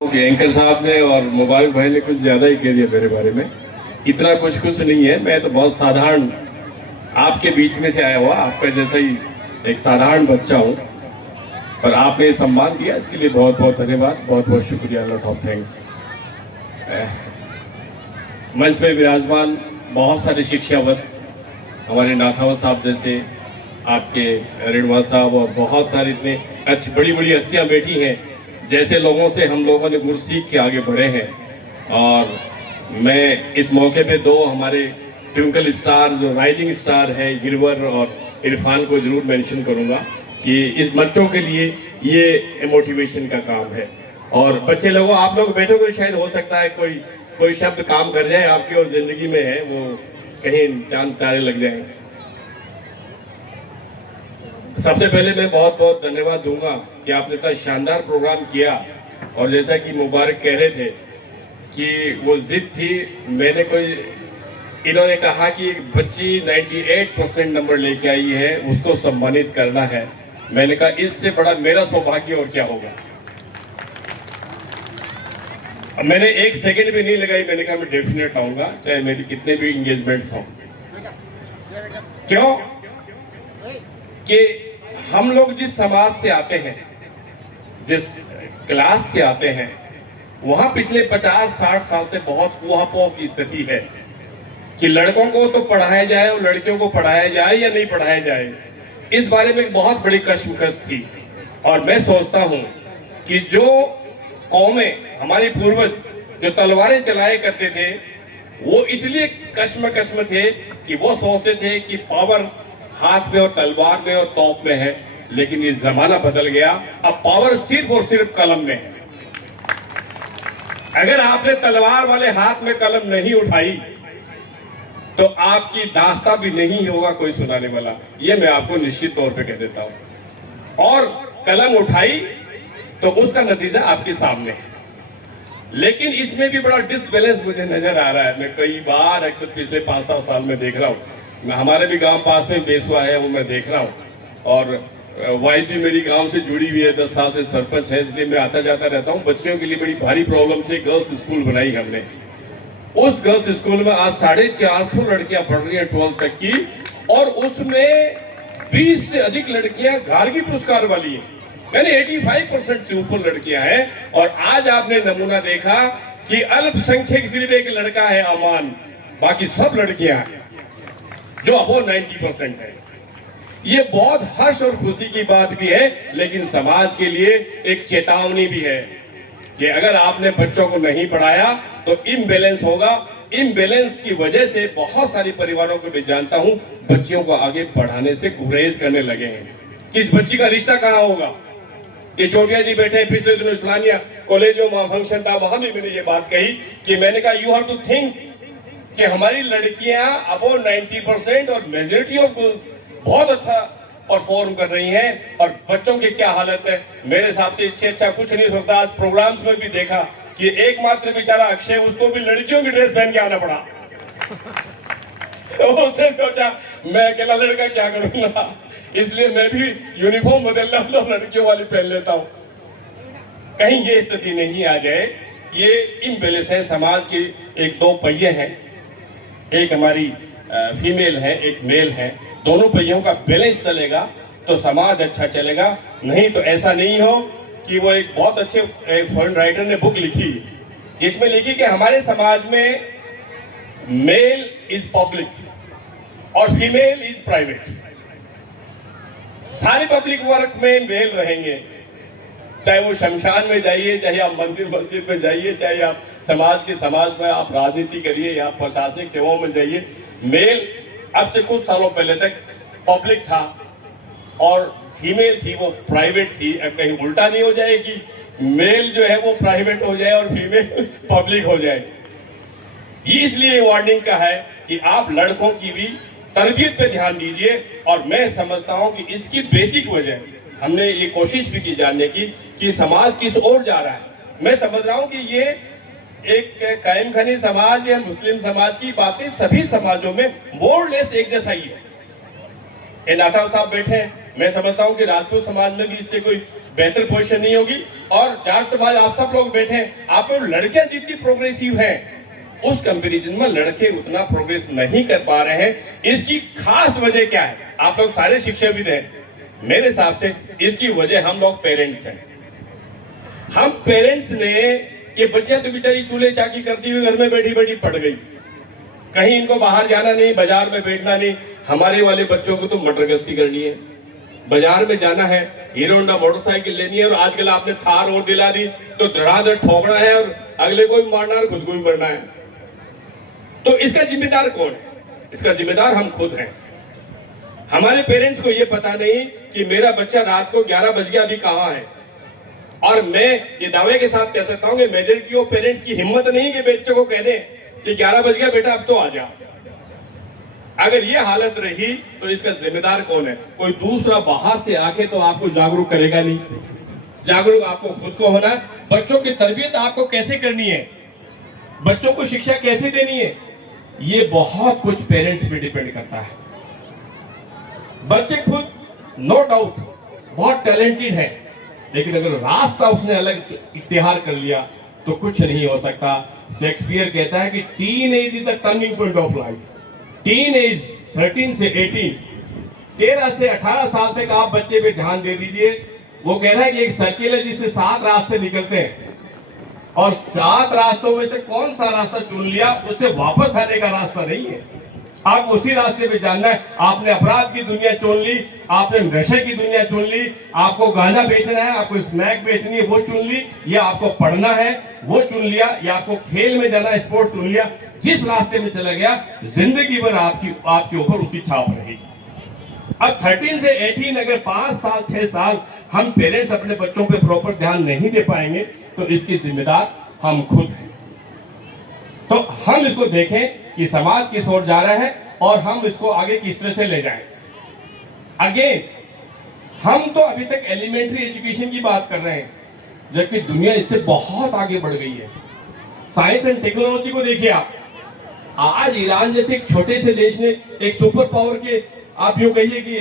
Okay, anchor साहब ने और मोबाइल भाई ने कुछ ज़्यादा ही कह दिया मेरे बारे में। इतना कुछ नहीं है। मैं तो बहुत साधारण आपके बीच में से आया हुआ, आपका जैसा ही एक साधारण बच्चा हूँ, पर आपने सम्मान दिया, इसके लिए बहुत बहुत धन्यवाद, बहुत बहुत शुक्रिया, लॉट ऑफ थैंक्स। मंच में विराजमान बहुत सारे शिक्षावत, हमारे नाथावत साहब जैसे, आपके रेणुवा साहब और बहुत सारे इतने अच्छी बड़ी बड़ी हस्तियाँ बैठी हैं, जैसे लोगों से हम लोगों ने गुर सीख के आगे बढ़े हैं। और मैं इस मौके पे दो हमारे ट्विंकल स्टार जो राइजिंग स्टार है, गिरवर और इरफान को जरूर मेंशन करूंगा कि इस बच्चों के लिए ये मोटिवेशन का काम है। और बच्चे लोगों, आप लोग बैठोगे, शायद हो सकता है कोई शब्द काम कर जाए आपकी और जिंदगी में है वो कहीं चांद तारे लग जाए। सबसे पहले मैं बहुत बहुत धन्यवाद दूंगा कि आपने इतना शानदार प्रोग्राम किया। और जैसा कि मुबारक कह रहे थे कि वो जिद थी, इन्होंने कहा कि बच्ची 98% नंबर लेके आई है, उसको सम्मानित करना है। मैंने कहा इससे बड़ा मेरा सौभाग्य और क्या होगा। मैंने एक सेकंड भी नहीं लगाई, मैंने कहा मैं डेफिनेट आऊंगा, चाहे मेरी कितने भी इंगेजमेंट्स हों। क्यों कि हम लोग जिस समाज से आते हैं, जिस क्लास से आते हैं, वहां पिछले 50-60 साल से बहुत ऊहापोह की स्थिति है कि लड़कों को तो पढ़ाया जाए और लड़कियों को पढ़ाया जाए या नहीं पढ़ाया जाए। इस बारे में एक बहुत बड़ी कश्मकश थी। और मैं सोचता हूं कि जो कौमें, हमारी पूर्वज जो तलवारें चलाए करते थे, वो इसलिए कश्मकश में थे कि वो सोचते थे कि पावर हाथ में और तलवार में और तोप में है। लेकिन ये जमाना बदल गया, अब पावर सिर्फ और सिर्फ कलम में है। अगर आपने तलवार वाले हाथ में कलम नहीं उठाई तो आपकी दास्ता भी नहीं होगा कोई सुनाने वाला, ये मैं आपको निश्चित तौर पे कह देता हूं। और कलम उठाई तो उसका नतीजा आपके सामने है। लेकिन इसमें भी बड़ा डिसबैलेंस मुझे नजर आ रहा है। मैं कई बार अक्सर पिछले 5-7 साल में देख रहा हूं, मैं हमारे भी गांव पास में बेसुआ है, वो मैं देख रहा हूं। और वाइफ भी मेरी गांव से जुड़ी हुई है, 10 साल से सरपंच है, इसलिए मैं आता जाता रहता हूं। बच्चों के लिए बड़ी भारी प्रॉब्लम थी, गर्ल्स स्कूल बनाई हमने। उस गर्ल्स स्कूल में आज 450 लड़कियां पढ़ रही हैं 12th तक की, और उसमें 20 से अधिक लड़कियां गार्गी पुरस्कार वाली है, यानी 85% से ऊपर लड़कियां हैं। और आज आपने नमूना देखा कि अल्पसंख्यक सिर्फ एक लड़का है अमान, बाकी सब लड़कियां हैं जो अबो 90% है। ये बहुत हर्ष और खुशी की बात भी है, लेकिन समाज के लिए एक चेतावनी भी है कि अगर आपने बच्चों को नहीं पढ़ाया तो इम्बैलेंस होगा। इम्बैलेंस की वजह से बहुत सारे परिवारों को मैं जानता हूं, बच्चियों को आगे पढ़ाने से गुरेज करने लगे हैं। किस बच्ची का रिश्ता कहां होगा। ये चोटिया जी बैठे, पिछले दिनों इस्लामिया कॉलेज में वहां फंक्शन था, वहां भी मैंने ये बात कही कि मैंने कहा यू हैव टू थिंक कि हमारी लड़कियां अबो 90% और मेजोरिटी ऑफ गर्ल्स बहुत अच्छा परफॉर्म कर रही हैं, और बच्चों की क्या हालत है। मेरे हिसाब से इससे अच्छा कुछ नहीं सकता। आज प्रोग्राम्स में भी देखा कि एकमात्र बेचारा अक्षय, उसको भी लड़कियों की ड्रेस पहन के आना पड़ा। तो उसने सोचा मैं अकेला लड़का क्या करूंगा, इसलिए मैं भी यूनिफॉर्म बदल रहा हूं, लड़कियों वाली पहन लेता हूं। कहीं ये स्थिति नहीं आ जाए। ये इम्बैलेंस है, समाज के एक दो पहिए हैं, एक हमारी फीमेल है, एक मेल है। दोनों पहियों का बैलेंस चलेगा तो समाज अच्छा चलेगा। नहीं तो ऐसा नहीं हो कि वो एक बहुत अच्छे फॉरेन राइटर ने बुक लिखी जिसमें लिखी कि हमारे समाज में मेल इज पब्लिक और फीमेल इज प्राइवेट। सारे पब्लिक वर्क में मेल रहेंगे, चाहे वो शमशान में जाइए, चाहे आप मंदिर मस्जिद में जाइए, चाहे आप समाज में आप राजनीति करिए या प्रशासनिक सेवाओं में जाइए। मेल अब से कुछ सालों पहले तक पब्लिक था और फीमेल थी वो प्राइवेट थी। अब कहीं उल्टा नहीं हो जाए कि मेल जो है वो प्राइवेट हो जाए और फीमेल पब्लिक हो जाए। ये इसलिए वार्निंग का है कि आप लड़कों की भी तरबियत पे ध्यान दीजिए। और मैं समझता हूं कि इसकी बेसिक वजह, हमने ये कोशिश भी की जानने की कि समाज किस ओर जा रहा है। मैं समझ रहा हूं कि ये एक कायम खानी समाज या मुस्लिम समाज की बातें सभी समाजों में मोर लेस एक जैसा ही है। नाथा साहब बैठे हैं, मैं समझता हूं कि राजपूत समाज में भी इससे कोई बेहतर पोजीशन नहीं होगी। और चार समाज आप सब लोग बैठे हैं, आप लोग लड़कियां जितनी प्रोग्रेसिव हैं उस कंपैरिजन में लड़के उतना प्रोग्रेस नहीं कर पा रहे हैं। इसकी खास वजह क्या है? आप लोग सारे शिक्षाविद हैं, मेरे हिसाब से इसकी वजह हम लोग पेरेंट्स हैं। हम पेरेंट्स ने, ये बच्चियां तो बेचारी चूल्हे चाकी करती हुई घर में बैठी बैठी पड़ गई, कहीं इनको बाहर जाना नहीं, बाजार में बैठना नहीं। हमारे वाले बच्चों को तो मटर गश्ती करनी है, बाजार में जाना है, हीरो होंडा मोटरसाइकिल लेनी है, और आजकल आपने थार और दिला दी तो धड़ाधड़ ठोकना है और अगले को भी मारना है और खुद को भी मरना है। तो इसका जिम्मेदार कौन है? इसका जिम्मेदार हम खुद हैं। हमारे पेरेंट्स को ये पता नहीं कि मेरा बच्चा रात को 11 बज गया अभी कहाँ है। और मैं ये दावे के साथ कह सकता हूँ कि मेजॉरिटी ऑफ पेरेंट्स की हिम्मत नहीं कि बच्चे को कह दें कि 11 बज गया बेटा अब तो आ जा। अगर ये हालत रही तो इसका जिम्मेदार कौन है? कोई दूसरा बाहर से आके तो आपको जागरूक करेगा नहीं। जागरूक आपको खुद को होना है। बच्चों की तरबियत आपको कैसे करनी है, बच्चों को शिक्षा कैसे देनी है, ये बहुत कुछ पेरेंट्स पे डिपेंड करता है। बच्चे खुद नो डाउट बहुत टैलेंटेड है, लेकिन अगर रास्ता उसने अलग इख्तियार कर लिया तो कुछ नहीं हो सकता। शेक्सपियर कहता है कि teen age is the turning point of life. Teen age 13 से 18, 13 से 18 साल तक आप बच्चे पे ध्यान दे दीजिए। वो कह रहा है कि एक सर्किल है जिससे 7 रास्ते निकलते हैं, और 7 रास्तों में से कौन सा रास्ता चुन लिया उससे वापस आने का रास्ता नहीं है। आप उसी रास्ते पे जानना है। आपने अपराध की दुनिया चुन ली, आपने नशे की दुनिया चुन ली, आपको गांजा बेचना है, आपको स्नैक बेचनी है वो चुन ली, या आपको पढ़ना है वो चुन लिया, या आपको खेल में जाना है स्पोर्ट्स चुन लिया। जिस रास्ते में चला गया जिंदगी भर आपके ऊपर उसकी छाप रहेगी। अब 13 से 18 अगर 5 साल 6 साल हम पेरेंट्स अपने बच्चों पे प्रॉपर ध्यान नहीं दे पाएंगे तो इसके जिम्मेदार हम खुद हैं। तो हम इसको देखें कि समाज किस ओर जा रहा है और हम इसको आगे किस तरह से ले जाएं। अगेन हम तो अभी तक एलिमेंट्री एजुकेशन की बात कर रहे हैं, जबकि दुनिया इससे बहुत आगे बढ़ गई है। साइंस एंड टेक्नोलॉजी को देखिए आप, आज ईरान जैसे एक छोटे से देश ने एक सुपर पावर के, आप यूं कहिए कि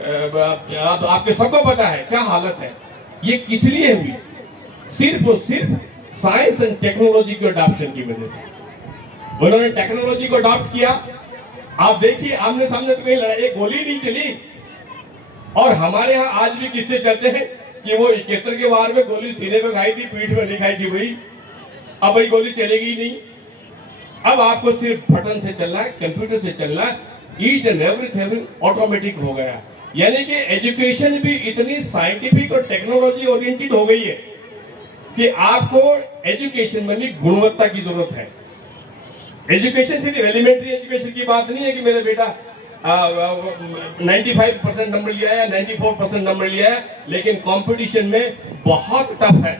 आपके सबको पता है क्या हालत है, ये किस लिए हुई? सिर्फ और सिर्फ साइंस एंड टेक्नोलॉजी के अडॉप्शन की वजह से। उन्होंने टेक्नोलॉजी को अडॉप्ट किया। आप देखिए आमने सामने तो कहीं लड़ाई, गोली नहीं चली। और हमारे यहाँ आज भी किस्से चलते हैं कि वो 71 के वार में गोली सीने में खाई थी, पीठ में नहीं खाई थी भाई, अब वही गोली चलेगी नहीं। अब आपको सिर्फ बटन से चलना है, कंप्यूटर से चलना है, ईच एंड एवरीथिंग ऑटोमेटिक हो गया। यानी कि एजुकेशन भी इतनी साइंटिफिक और टेक्नोलॉजी ओरिएंटेड हो गई है कि आपको एजुकेशन में भी गुणवत्ता की जरूरत है। एजुकेशन सिर्फ एलिमेंट्री एजुकेशन की बात नहीं है कि मेरा बेटा 95% नंबर लिया है, 94% नंबर लिया है, लेकिन कंपटीशन में बहुत टफ है।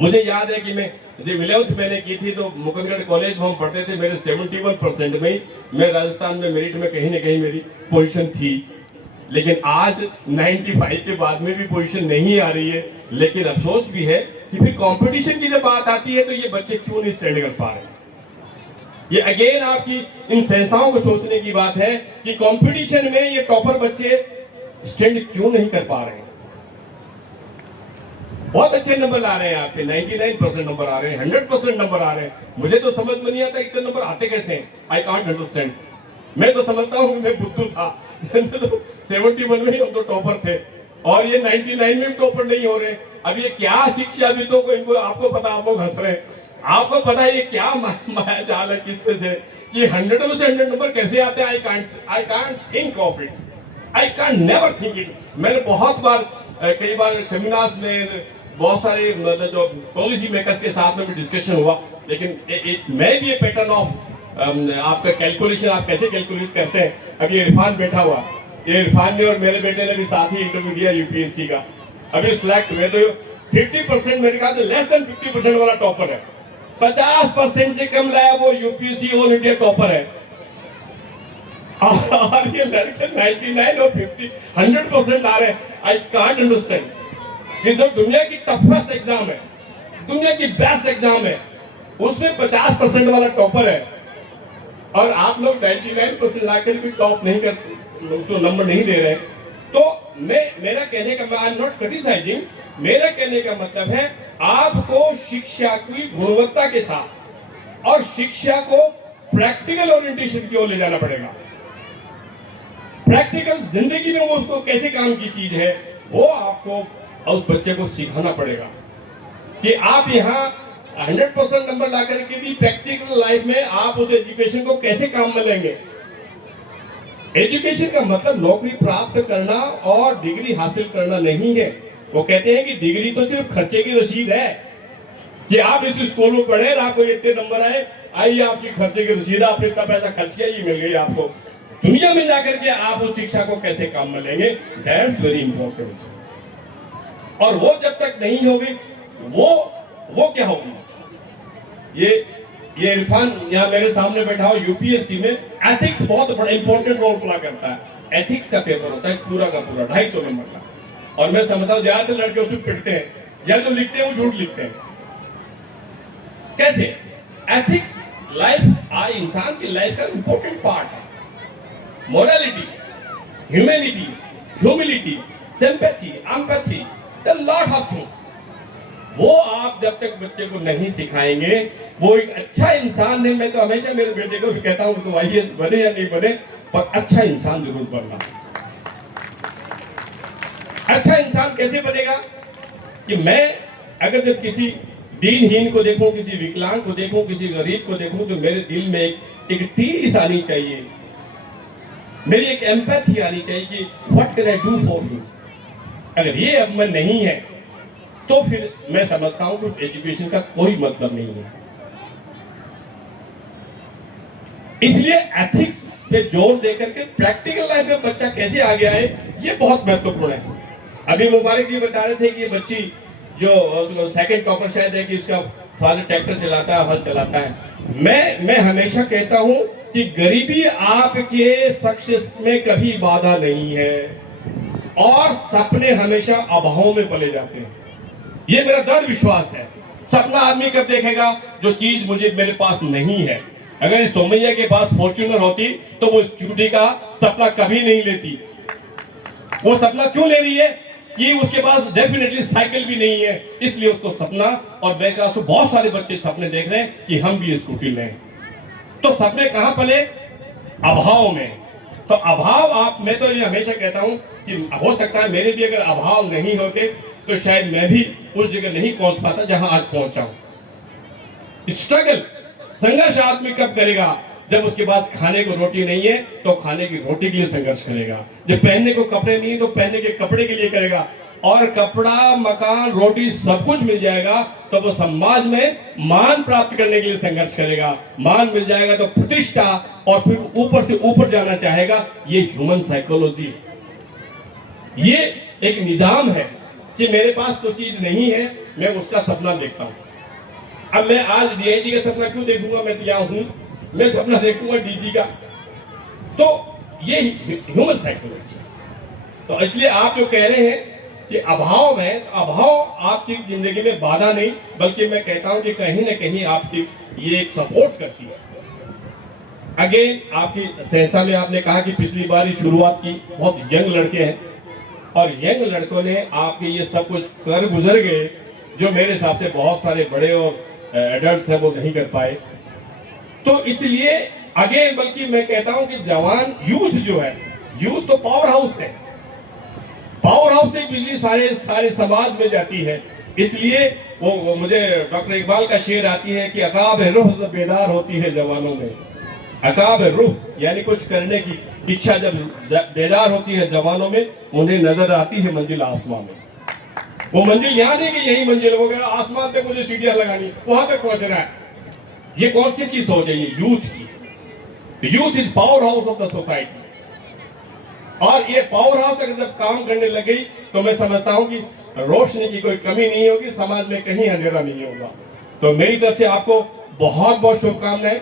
मुझे याद है कि मैं जब 11th मैंने की थी तो मुकुंदगढ़ कॉलेज में हम पढ़ते थे, मेरे 71% में मैं राजस्थान में मेरिट में कहीं ना कहीं मेरी पोजीशन थी। लेकिन आज 95 के बाद में भी पोजीशन नहीं आ रही है। लेकिन अफसोस भी है कि फिर कंपटीशन की जब बात आती है तो ये बच्चे क्यों नहीं स्टैंड कर पा रहे। ये अगेन आपकी इन संस्थाओं को सोचने की बात है कि कंपटीशन में ये टॉपर बच्चे स्टैंड क्यों नहीं कर पा रहे हैं। बहुत अच्छे नंबर ला रहे हैं आपके, 99% नंबर आ रहे हैं, 100% नंबर आ रहे हैं। मुझे तो समझ में नहीं आता इतने नंबर आते कैसे हैं। I can't understand. मैं तो समझता हूँ कि मैं बुद्धू था। तो 71 में हम तो टॉपर थे और ये 99 में भी टॉपर नहीं हो रहे। अब ये क्या शिक्षाविदों को, इनको आपको पता, आप लोग हंस रहे हैं, आपको पता है ये क्या माया जाल है किस तरह से कि 100 में से 100 नंबर कैसे आते हैं। I can't think of it, I can't never think it. मैंने बहुत बार, कई बार सेमिनार्स में बहुत सारे मतलब जो पॉलिसी मेकर्स के साथ में भी डिस्कशन हुआ, लेकिन मैं भी ये पैटर्न ऑफ आपका कैलकुलेशन, आप कैसे कैलकुलेट करते हैं। अभी इरफान बैठा हुआ, ये इरफान ने और मेरे बेटे ने भी साथ ही इंटरव्यू दिया यूपीएससी का, अभी सिलेक्ट हुए। तो 50% मेरे ख्याल से लेस देन 50% वाला टॉपर है। 50% से कम लाया वो यूपीएससी ऑल इंडिया टॉपर है। और ये लड़के 99 और 50, 100% ला रहे हैं। आई कांट अंडरस्टैंड कि जो दुनिया की टफेस्ट एग्जाम है, दुनिया की बेस्ट एग्जाम है, उसमें 50% वाला टॉपर है और आप लोग 99% लाकर भी टॉप नहीं करते, तो नंबर नहीं दे रहे। तो मेरा कहने का, मैं आई एम नॉट क्रिटिसाइजिंग, मेरा कहने का मतलब है आपको शिक्षा की गुणवत्ता के साथ और शिक्षा को प्रैक्टिकल ओरिएंटेशन की ओर ले जाना पड़ेगा। प्रैक्टिकल जिंदगी में वो उसको कैसे काम की चीज है वो आपको उस बच्चे को सिखाना पड़ेगा कि आप यहाँ 100% नंबर ला करके भी प्रैक्टिकल लाइफ में आप उस एजुकेशन को कैसे काम में लेंगे। एजुकेशन का मतलब नौकरी प्राप्त करना और डिग्री हासिल करना नहीं है। वो कहते हैं कि डिग्री तो सिर्फ खर्चे की रसीद है कि आप इस स्कूल में पढ़े और आपको इतने नंबर आए, आइए आपकी खर्चे की रसीद, आपने इतना पैसा खर्च किया, ये मिल गई आपको। दुनिया में जाकर के आप उस शिक्षा को कैसे काम में लेंगे, दैट्स वेरी इंपॉर्टेंट। और वो जब तक नहीं होगी वो क्या होगी। ये इरफान यहाँ मेरे सामने बैठा हो, यूपीएससी में एथिक्स बहुत बड़ा इंपॉर्टेंट रोल प्ले करता है। एथिक्स का पेपर होता है पूरा का पूरा 250 नंबर का, और मैं समझता हूँ ज्यादातर लड़के उसमें पिटते हैं, या तो लिखते हैं वो झूठ लिखते हैं। कैसे एथिक्स लाइफ इंसान की लाइफ का इंपॉर्टेंट पार्ट है। Morality, humanity, humility, sympathy, empathy, the lot of things, वो आप जब तक बच्चे को नहीं सिखाएंगे वो एक अच्छा इंसान है। मैं तो हमेशा मेरे बेटे को भी कहता हूं तो आईएएस बने या नहीं बने, पर अच्छा इंसान जरूर बनना। अच्छा इंसान कैसे बनेगा कि मैं अगर जब किसी दीनहीन को देखूं, किसी विकलांग को देखूं, किसी गरीब को देखूं, तो मेरे दिल में एक टीस आनी चाहिए, मेरी एक एम्पैथी आनी चाहिए कि what can I do for you. अगर ये अब मैं नहीं है तो फिर मैं समझता हूं कि एजुकेशन का कोई मतलब नहीं है। इसलिए एथिक्स पे जोर देकर के प्रैक्टिकल लाइफ में बच्चा कैसे आगे आए, ये बहुत महत्वपूर्ण है। अभी मुबारक जी बता रहे थे कि ये बच्ची जो सेकंड टॉपर शायद है कि उसका फादर ट्रैक्टर चलाता है, हल चलाता है। मैं हमेशा कहता हूं कि गरीबी आपके सक्सेस में कभी बाधा नहीं है, और सपने हमेशा अभाव में पले जाते हैं। ये मेरा दृढ़ विश्वास है। सपना आदमी कब देखेगा, जो चीज मुझे मेरे पास नहीं है। अगर इस सोमैया के पास फॉर्च्यूनर होती तो वो स्कूटी का सपना कभी नहीं लेती। वो सपना क्यों ले रही है कि उसके पास डेफिनेटली साइकिल भी नहीं है, इसलिए उसको सपना, और बेकार से बहुत सारे बच्चे सपने देख रहे हैं कि हम भी स्कूटी लें। तो सपने कहां पले, अभाव में। तो अभाव मैं तो ये हमेशा कहता हूं कि हो सकता है मेरे भी अगर अभाव नहीं होते तो शायद मैं भी उस जगह नहीं पहुंच पाता जहां आज पहुंचा हूं। स्ट्रगल, संघर्ष आदमी कब करेगा, जब उसके पास खाने को रोटी नहीं है तो खाने की रोटी के लिए संघर्ष करेगा। जब पहनने को कपड़े नहीं है तो पहनने के कपड़े के लिए करेगा। और कपड़ा, मकान, रोटी सब कुछ मिल जाएगा तो वो समाज में मान प्राप्त करने के लिए संघर्ष करेगा। मान मिल जाएगा तो प्रतिष्ठा, और फिर ऊपर से ऊपर जाना चाहेगा। ये ह्यूमन साइकोलॉजी, ये एक निजाम है कि मेरे पास तो चीज नहीं है, मैं उसका सपना देखता हूं। अब मैं आज डीआईजी का सपना क्यों देखूंगा, मैं यहाँ हूं, मैं सपना देखूंगा डीजी का। तो ये ह्यूमन साइकोलॉजी। तो इसलिए आप जो कह रहे हैं कि अभाव है, अभाव आपकी जिंदगी में बाधा नहीं, बल्कि मैं कहता हूं कि कहीं ना कहीं आपकी ये एक सपोर्ट करती है। अगेन आपकी संस्था में आपने कहा कि पिछली बार ही शुरुआत की, बहुत यंग लड़के हैं, और यंग लड़कों ने आपके ये सब कुछ कर गुजर गए जो मेरे हिसाब से बहुत सारे बड़े और एडल्ट्स हैं वो नहीं कर पाए। तो इसलिए अगेन, बल्कि मैं कहता हूं कि जवान यूथ जो है, यूथ तो पावर हाउस है। पावर हाउस से बिजली सारे समाज में जाती है। इसलिए वो मुझे डॉक्टर इकबाल का शेर आती है कि अकाब है रूह जब बेदार होती है जवानों में। अकाब है रूह यानी कुछ करने की इच्छा जब बेदार होती है जवानों में, उन्हें नजर आती है मंजिल आसमान में। वो मंजिल यहाँ नहीं कि यही मंजिल हो गया, आसमान पे मुझे सीढ़ियां लगानी, वहां तक पहुंचना है। ये कौन किसकी सोच है, ये यूथ की। Youth is power house of the society. और ये पावर हाउस अगर जब काम करने लग गई तो मैं समझता हूं कि रोशनी की कोई कमी नहीं होगी, समाज में कहीं अंधेरा नहीं होगा। तो मेरी तरफ से आपको बहुत बहुत शुभकामनाएं।